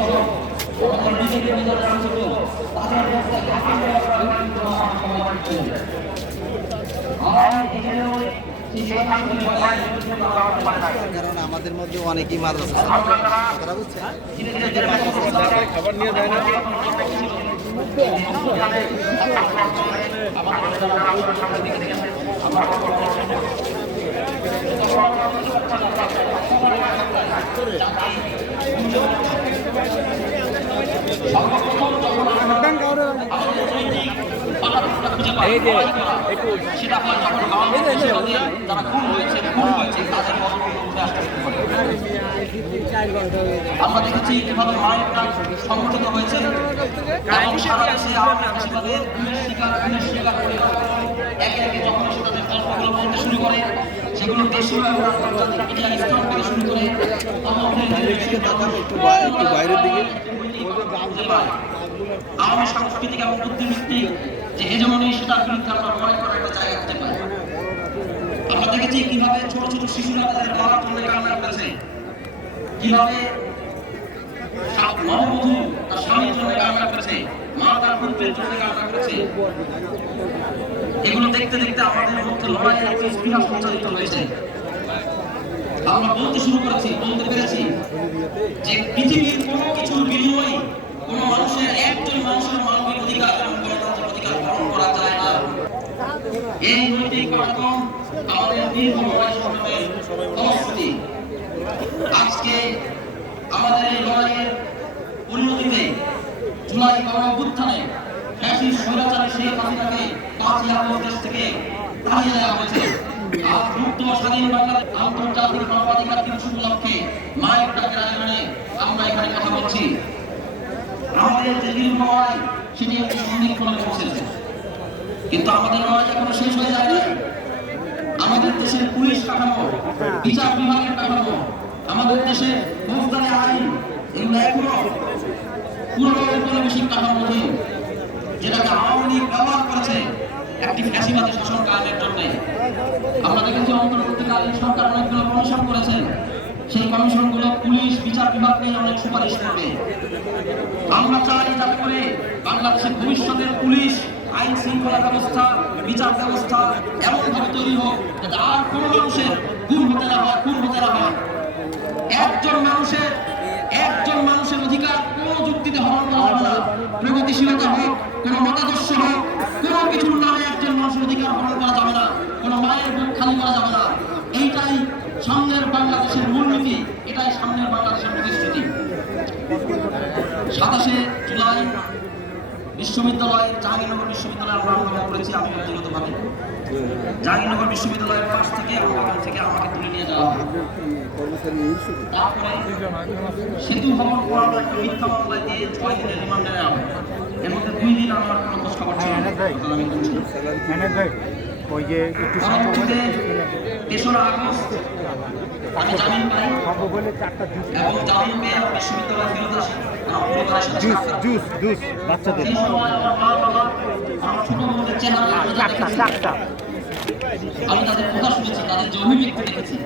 সহ আমাদের নিজেকে নিজের আলোচিত তাদের মধ্যে কারণ আমাদের মধ্যে অনেকেই মাদ্রাসা তারা বুঝছে খাবার নিয়ে যায় না এই যে একটু সেটা হয় যখন তারা খুন হয়েছে তাদের আমরা দেখেছি কিভাবে মায়ের প্রাণ সংগঠিত হয়েছে এবং সারা দেশে স্বীকার করে একে একে যখন সে তাদের গল্পগুলো বলতে শুরু করে সেগুলো দেশীয় এবং আন্তর্জাতিক মিডিয়া স্ট্রং করে শুরু করে একটু বাইরের দিকে আওয়ামী সাংস্কৃতিক এবং বুদ্ধিবৃত্তিক যে হেজমনি সেটার বিরুদ্ধে আমরা লড়াই করার একটা জায়গা হতে পারি। আমরা দেখেছি কিভাবে ছোট ছোট শিশুরা তাদের বাবার জন্য কান্না করেছে, কিভাবে নববধূ তার স্বামীর জন্য কান্না করেছে, মা তার পুত্রের জন্য কান্না করেছে। এগুলো দেখতে দেখতে আমাদের মধ্যে লড়াইয়ের একটা স্পৃহা সঞ্চালিত হয়েছে। আমরা বলতে পেরেছি যে পৃথিবীর কোনো কিছুর বিনিময়ে কোনো একজন মানুষের মানবিক অধিকার এবং গণতান্ত্রিক অধিকার গ্রহণ করা যায় না। এই নৈতিক পরাক্রম আমাদের দীর্ঘ লড়াই সংগ্রামের ফলশ্রুতি। আজকে আমাদের এই লড়াইয়ের পরিণতিতে জুলাই গণঅভ্যুত্থানে ফ্যাসিস্ট স্বৈরাচারী শেখ হাসিনাকে ৫ই আগস্ট দেশ থেকে তাড়িয়ে দেওয়া হয়েছে। আজ মুক্ত স্বাধীন বাংলাদেশ আন্তর্জাতিক মানবাধিকার দিবস উপলক্ষে মায়ের ডাকের আয়োজনে আমরা এখানে কথা বলছি। আমাদের যে দীর্ঘ লড়াই সেটি একটি সন্ধিক্ষণে পৌঁছেছে, কিন্তু আমাদের লড়াই এখনো শেষ হয়ে যায় না। আমাদের দেশের পুলিশ কাঠামো, বিচার বিভাগের কাঠামো, আমাদের দেশের ফৌজদারি আইন এগুলো এখনো পুরনো ঔপনিবেশিক কাঠামোহীন, যেটাকে আওয়ামী লীগ ব্যবহার করেছে একটি ফ্যাসিবাদী শাসন কায়েমের জন্য। আমরা দেখেছি অন্তর্বর্তীকালীন সরকার অনেকগুলো কমিশন করেছেন, সেই কমিশনগুলো পুলিশ বিচার বিভাগ নিয়ে অনেক সুপারিশ করবে। আমরা চাই যাতে করে বাংলাদেশের ভবিষ্যতের পুলিশ আইন শৃঙ্খলা ব্যবস্থা, বিচার ব্যবস্থা এমনভাবে তৈরি হোক যাতে আর কোনো মানুষের খুন হতে না হয়। একজন মানুষের অধিকার কোনো যুক্তিতে হরণ করা হবে না। প্রগতিশীলতা হোক, কোনো মতাদর্শ হোক, কোনো কিছুর নামে একজন মানুষের অধিকার হরণ করা যাবে না, কোনো মায়ের বুক খালি করা যাবে না। এইটাই সামনের বাংলাদেশের মূলনীতি, এটাই সামনের বাংলাদেশের প্রতিশ্রুতি। 27শে জুলাই জাহাঙ্গীরনগর বিশ্ববিদ্যালয়ে আমরা আন্দোলন করেছি। আমি ব্যক্তিগতভাবে জাহাঙ্গীরনগর বিশ্ববিদ্যালয়ের পাশ থেকে আমাকে তুলে নিয়ে যাওয়া হয়। তারপরে সেতু ভবন পড়ানো একটা মিথ্যা মামলায় দিয়ে 6 দিনের রিমান্ডে নেওয়া হয়। এর মধ্যে 2 দিন আমার কোনো খোঁজ খবর ছিল না। পরবর্তীতে 3রা আগস্ট আমি জামিন পাই এবং জামিন পেয়ে বিশ্ববিদ্যালয়ে ফেরত আসি। সেই সময় আমার মা বাবা, আমার ছোট বোনদের চেহারা আমি তাদের কথা শুনেছি, তাদের যে অভিব্যক্তি দেখেছি,